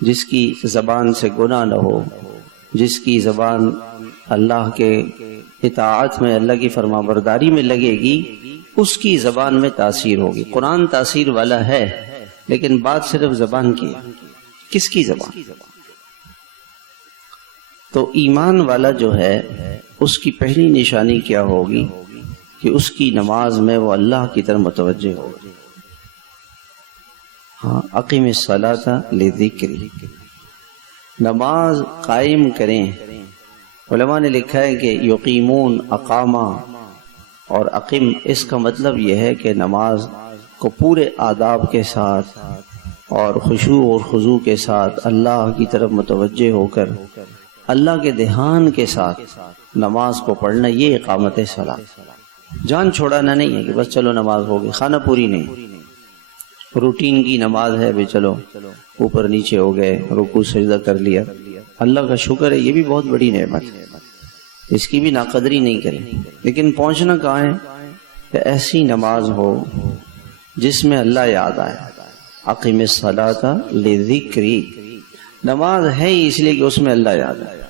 جس کی زبان سے گناہ نہ ہو، جس کی زبان اللہ کے اطاعت میں، اللہ کی فرما برداری میں لگے گی، اس کی زبان میں تاثیر ہوگی۔ قرآن تاثیر والا ہے، لیکن بات صرف زبان کی ہے۔ کس کی زبان؟ تو ایمان والا جو ہے اس کی پہلی نشانی کیا ہوگی کہ اس کی نماز میں وہ اللہ کی طرف متوجہ ہوگی۔ ہاں، اقیم الصلاۃ لذکری، نماز قائم کریں۔ علماء نے لکھا ہے کہ یقیمون، اقامہ اور اقیم، اس کا مطلب یہ ہے کہ نماز کو پورے آداب کے ساتھ اور خشوع اور خضوع کے ساتھ اللہ کی طرف متوجہ ہو کر اللہ کے دھیان کے ساتھ نماز کو پڑھنا، یہ اقامت صلاۃ۔ جان چھوڑانا نہیں ہے کہ بس چلو نماز ہوگی، خانہ پوری نہیں، روٹین کی نماز ہے بھی، چلو اوپر نیچے ہو گئے، رکوع سجدہ کر لیا۔ اللہ کا شکر ہے، یہ بھی بہت بڑی نعمت ہے، اس کی بھی ناقدری نہیں کریں، لیکن پہنچنا کہاں ہے کہ ایسی نماز ہو جس میں اللہ یاد آئے۔ اقیم الصلاۃ لذکری، نماز ہے ہی اس لیے کہ اس میں اللہ یاد آئے۔